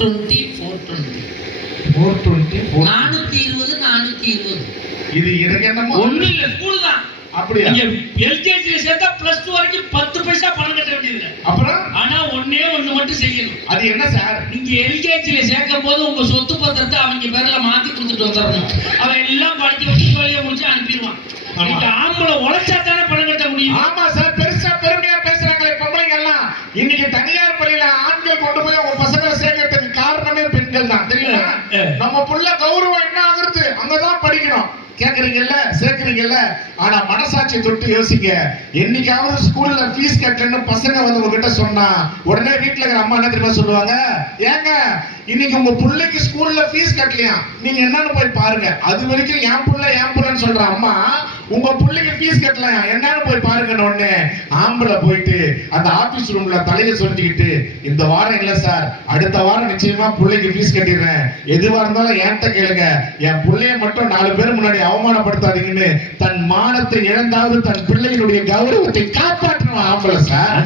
Twenty four twenty four twenty நானூத்தி இருபது நானூத்தி இருபது. இது எனக்கு என்னமோ ஒண்ணு இல்ல ஸ்கூல் தான். அப்படியா? இங்க எல்கேஜில சேர்த்தா பிளஸ் டூ வரைக்கும் பத்து பைசா பணம் கட்ட வேண்டியது. அப்புறம்? ஆனா ஒண்ணே ஒண்ணு மட்டும் செய்யணும். அது என்ன சார் நீங்க எல்கேஜில சேர்க்கும் போது உங்க சொத்து பத்திரத்தை அவங்க பேர்ல மாத்தி கொடுத்துட்டு வந்துடணும். அவன் எல்லாம் படிக்க வச்சு வேலையை முடிச்சு அனுப்பிடுவான். நீங்க ஆம்பளை உழைச்சா தானே பணம் கட்ட முடியும் ஆமா சார் பெருசா பெருமையா பேசுறாங்களே பொம்பளைங்க எல்லாம் இன்னைக்கு தனியார் பள்ளியில ஆண்கள் கொண்டு போய் அவங்க பசங்களை சேர்க்கறதுக்கு காரணமே பெண்கள் தான் தெரியுமா. நம்ம புள்ள கௌரவம் என்ன ஆகுறது? அங்கதான் படிக்கணும். கேக்குறீங்கல்ல சேர்க்குறீங்கல்ல ஆனா மனசாட்சியை தொட்டு யோசிங்க. என்னைக்காவது ஸ்கூல்ல ஃபீஸ் கட்டலன்னு பசங்க வந்து உங்ககிட்ட சொன்னா உடனே வீட்டுல இருக்கிற அம்மா என்ன தெரியுமா சொல்லுவாங்க? ஏங்க இன்னைக்கு உங்க பிள்ளைக்கு ஸ்கூல்ல ஃபீஸ் கட்டலையா? நீங்க என்னன்னு போய் பாருங்க. அது வரைக்கும் என் புள்ள என் புள்ளன்னு சொல்ற. அம்மா உங்க பிள்ளைக்கு ஃபீஸ் கட்டலையா? என்னன்னு போய் பாருங்கன்னு உடனே ஆம்பளை போயிட்டு அந்த ஆபீஸ் ரூம்ல தலையை சொல்லிக்கிட்டு இந்த வாரம் இல்ல சார் அடுத்த வாரம் நிச்சயமா பிள்ளைக்கு ஃபீஸ் கட்டிடுறேன். எதுவா இருந்தாலும் என்கிட்ட கேளுங்க. என் பிள்ளைய மட்டும் நாலு பேர் முன்னாடி அவமானப்படுத்தாதீங்கன்னு தன் மானத்தை இழந்தாவது தன் பிள்ளைகளுடைய கௌரவத்தை காப்பாற்றணும் ஆம்பளை சார்.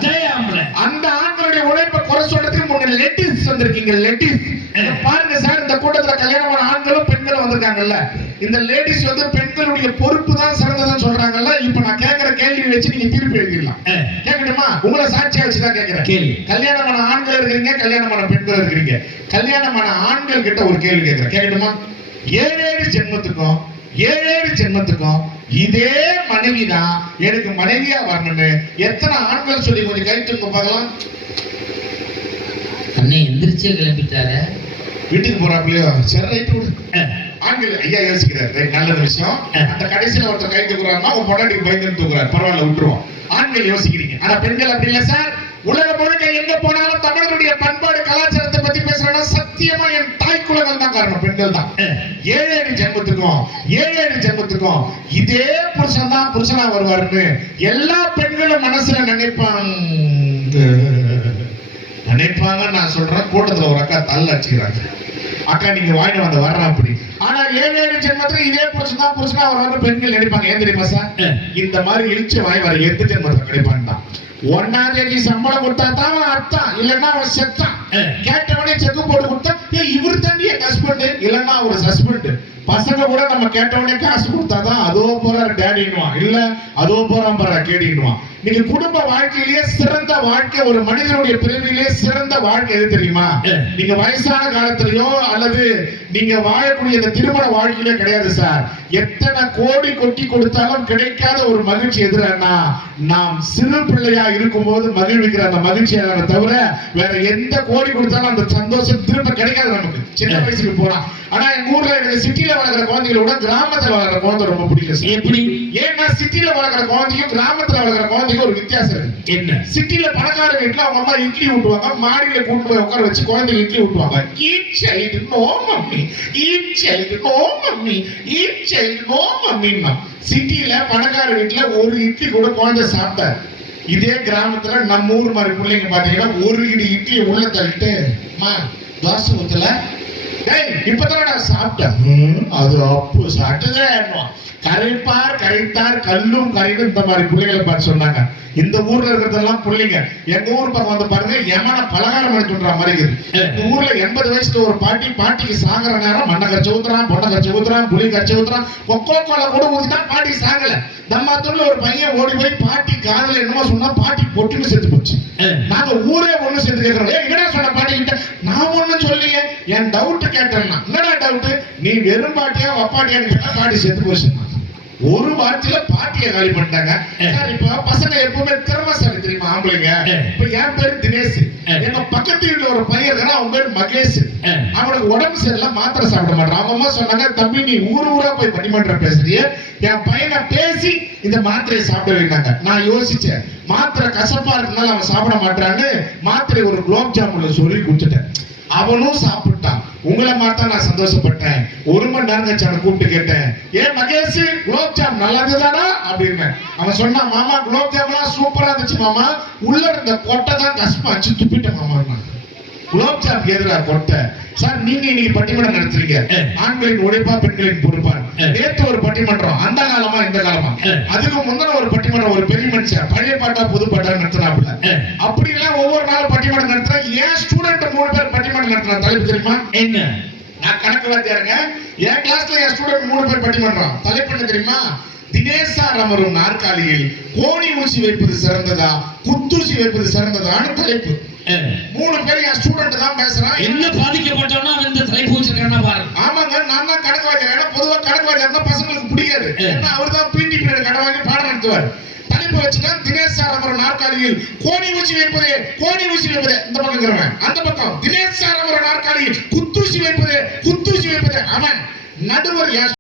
அந்த ஆண்களுடைய உழைப்பை குறை சொல்றதுக்கு முன்ன லெட்டிஸ் வந்திருக்கீங்க லெட்டிஸ் பாருங்க சார் இந்த கூட்டத்துல கல்யாணமான ஆண்களும் பெண்களும் வந்திருக்காங்கல்ல. இந்த லேடிஸ் வந்து பெண்களுடைய பொறுப்பு தான் சிறந்ததுன்னு சொல்றாங்கல்ல. இப்ப நான் கேக்குற கேள்வி வச்சு நீங்க தீர்ப்பு எழுதிடலாம். கேட்கட்டுமா உங்களை சாட்சியா வச்சு தான் கேட்கிறேன் கேள்வி. கல்யாணமான ஆண்கள் இருக்கிறீங்க கல்யாணமான பெண்கள் இருக்கிறீங்க. கல்யாணமான ஆண்கள் கிட்ட ஒரு கேள்வி கேட்கிறேன் கேட்கட்டுமா ஏழேழு ஜென்மத்துக்கும் ஏழேழு ஜென்மத்துக்கும் இதே மனைவி தான் எனக்கு மனைவியா வரணும்னு எத்தனை ஆண்கள் சொல்லி கொஞ்சம் கை தூக்க பார்க்கலாம். அண்ணே எந்திரிச்சே கிளம்பிட்டாரு. வீட்டுக்கு போறாப்லையோ? சரி ரைட்டு விடு. ஆண்கள் ஐயா யோசிக்கிறார். ரைட் நல்ல விஷயம். அந்த கடைசியில ஒருத்தர் கை தூக்குறாருன்னா உங்க பொண்டாட்டிக்கு பயந்து தூக்குறாரு. பரவாயில்ல விட்டுருவோம். ஆண்கள் யோசிக்கிறீங்க. ஆனா பெண்கள் அப்படி இல்ல சார். உலகம் முழுக்க எங்க போனாலும் தமிழர்களுடைய பண்பாடு கலாச்சாரத்தை பத்தி பேசுறேன்னா சத்தியமா என் குலங்கள் தான் காரணம் பெண்கள் தான் ஏழு ஏழு ஜென்மத்துக்கும் ஏழு ஏழு ஜென்மத்துக்கும் இதே புருஷன் தான் புருஷனா வருவாருன்னு எல்லா பெண்களும் மனசுல நினைப்பாங்க. நினைப்பாங்க நான் சொல்றேன். கூட்டத்துல ஒரு அக்கா தள்ள அடிச்சுக்கிறாங்க. அக்கா நீங்க வாங்கிட்டு வந்த வர்றேன் அப்படி. ஆனா ஏழு ஏழு ஜென்மத்துல இதே புருஷன் தான் புருஷனா வருவாருன்னு பெண்கள் நினைப்பாங்க. ஏன் தெரியுமா சார். இந்த மாதிரி இழிச்ச வாய் வர எந்த ஜென்மத்தை கிடைப்பான் தான் ஒன்னாம் தேதி சம்பளம் கொடுத்தா தான் அர்த்தம் இல்லைன்னா அவன் செத்தான். கேட்டவனே பசங்க கூட நம்ம கேட்டவனே காசு கொடுத்தாதான் அதோ போற டேடின்வான் இல்ல அதோ போறான் பாரு கேடின்வான் நீங்க குடும்ப வாழ்க்கையிலேயே சிறந்த வாழ்க்கை ஒரு மனிதனுடைய பிறவிலேயே சிறந்த வாழ்க்கை எது தெரியுமா. நீங்க வயசான காலத்திலயோ அல்லது நீங்க வாழக்கூடிய இந்த திருமண வாழ்க்கையிலே கிடையாது சார். எத்தனை கோடி கொட்டி கொடுத்தாலும் கிடைக்காத ஒரு மகிழ்ச்சி எதுனா நாம் சிறு பிள்ளையா இருக்கும்போது மகிழ்விக்கிற அந்த மகிழ்ச்சியான தவிர வேற எந்த கோடி கொடுத்தாலும் அந்த சந்தோஷம் திரும்ப கிடைக்காது நமக்கு. சின்ன வயசுக்கு போனா. ஆனா எங்க ஊர்ல எனக்கு சிட்டில வளர்க்குற குழந்தைகளை விட கிராமத்துல வளர்க்குற குழந்தை ரொம்ப பிடிக்கும் எப்படி? ஏன்னா சிட்டில வளர்க்குற குழந்தைக்கும் கிராமத்துல வளர்க்குற குழந்தைக்கும் ஒரு வித்தியாசம் இருக்கு. என்ன? சிட்டில பணக்கார வீட்டுல அவங்க அம்மா இட்லி ஊட்டுவாங்க மாடியில கூட்டு போய் உட்கார வச்சு குழந்தைங்க idli ஊட்டுவாங்க. Eat child no mummy eat child no mummy eat child no மம்மின்னா சிட்டில பணக்கார வீட்டுல ஒரு இட்லி கூட குழந்தை சாப்பிட்டாரு இதே கிராமத்துல நம்ம ஊர் மாதிரி பிள்ளைங்க பாத்தீங்கன்னா ஒரு இடி இட்லி உள்ள தள்ளிட்டு அம்மா தோசை ஊத்தல? இப்பதான் நான் சாப்பிட்டேன் "ம், அது அப்போ சாப்பிட்டதே கரைப்பார் கரைத்தார் கல்லும் கரைக்கும் இந்த மாதிரி பிள்ளைகளை பார்த்து சொன்னாங்க. இந்த ஊர்ல இருக்கிறதெல்லாம் பிள்ளைங்க. எங்க ஊர் பக்கம் வந்து பாருங்க எமன பலகாரம் எடுத்துன்ற மாதிரி இருக்குது ஊர்ல எண்பது வயசுல ஒரு பாட்டி பாட்டிக்கு சாகுற நேரம் மண்ணை கரைச்சி ஊத்துறான் பொண்ணை கரைச்சி ஊத்துறான் புளி கரைச்சி ஊத்துறான். கொக்கோ கோலை கூட ஊத்திட்டா பாட்டி சாகல. தம்மாத்தூர்ல ஒரு பையன் ஓடி போய் பாட்டி காதுல என்னமோ சொன்னா பாட்டி பொட்டுன்னு செத்து போச்சு. நாங்க ஊரே ஒண்ணு சேர்ந்து கேக்குறோம். ஏய் என்னடா சொன்ன பாட்டி கிட்ட? நான் ஒண்ணும் சொல்லியே என் டவுட் கேட்டேன்னா. என்னடா டவுட் நீ வெறும் பாட்டியா வப்பாட்டியான்னு கேட்டா பாட்டி செத்து போச்சு ஒரு வார்த்தையில பாட்டியை காலி பண்ணிட்டாங்க. சார் இப்ப பசங்க எப்பவுமே திறமைசாலி தெரியுமா ஆம்பளைங்க. இப்ப என் பேரு தினேஷ். எங்க பக்கத்து வீட்டுல ஒரு பையன் இருக்கான் அவன் பேரு மகேஷ். அவனுக்கு உடம்பு சரியில்லை மாத்திரை சாப்பிட மாட்டான். அம்மா சொன்னாங்க தம்பி நீ ஊர் ஊரா போய் பட்டிமன்றம் பேசுறிய. என் பையனை பேசி இந்த மாத்திரையை சாப்பிட வைனாங்க நான் யோசிச்சேன் மாத்திரை கசப்பா இருக்கனால அவன் சாப்பிட மாட்டான்னு மாத்திரை ஒரு குலோப் ஜாமுன்ல சொல்லி கொடுத்துட்டேன். அவனும் சாப்பிட்டான் உங்களை மாத்தான் நான் சந்தோஷப்பட்டேன். ஒரு மணி நேரம் கழிச்சு அவனை கூப்பிட்டு கேட்டேன். ஏன் மகேஷ் குலோப் ஜாம் நல்லா இருந்ததாடா அப்படின்னு அவன் சொன்னான் மாமா குலோப் ஜாம்லாம் சூப்பரா இருந்துச்சு மாமா. உள்ள இருந்த கொட்டை தான் கஷ்டமாச்சு துப்பிட்டேன் மாமா குலோப் ஜாம் எதிரா கொட்ட. சார் நீங்க இன்னைக்கு பட்டிமன்றம் நடத்துறீங்க. ஆண்களின் உழைப்பா பெண்களின் பொறுப்பா. நேத்து ஒரு பட்டிமன்றம் அந்த காலமா இந்த காலமா. அதுக்கு முந்தின ஒரு பட்டிமன்றம் ஒரு பெரிய மனுஷன் பழைய பாட்டா புது பாட்டா நடத்தினாப்புல. அஹ். அப்படி எல்லாம் ஒவ்வொரு நாளும் பட்டிமன்றம் நடத்துறா ஏன் நடத்துறா தலைப்பு தெரியுமா? என்ன? நான் கணக்கு வாத்தியாருங்க என் கிளாஸ்ல என் ஸ்டூடெண்ட் மூணு பேர் பட்டிமன்றம் தலைப்பு என்ன தெரியுமா? தினேசார் அமரும் நாற்காலியில் கோணி ஊசி வைப்பது சிறந்ததா? குத்தூசி வைப்பது சிறந்ததான்னு தலைப்பு. மூணு பேர் என் ஸ்டூடெண்ட் தான் பேசுறான். என்ன பாதிக்கப்பட்டவனா அவன் இந்த தலைப்பு வச்சிருக்கானா பாரு. ஆமாங்க நான் தான் கணக்கு வாத்தியார் ஏன்னா பொதுவா கணக்கு வாத்தியார்னா பசங்களுக்கு பிடிக்காது. ஏன்னா அவர் தான் பிடி பீரியட் கடை வாங்கி பாடம் நடத்துவார். தலைப்பு வச்சுட்டா நாற்காலியில் கோணி ஊசி வைப்பது கோணி ஊசி வைப்பது. இந்த பக்கம் இருக்கிறவன். அந்த பக்கம். தினேஷ் சார் அமரும் நாற்காலியில் குத்தூசி வைப்பது குத்தூசி வைப்பது. அவன் நடுவர் என்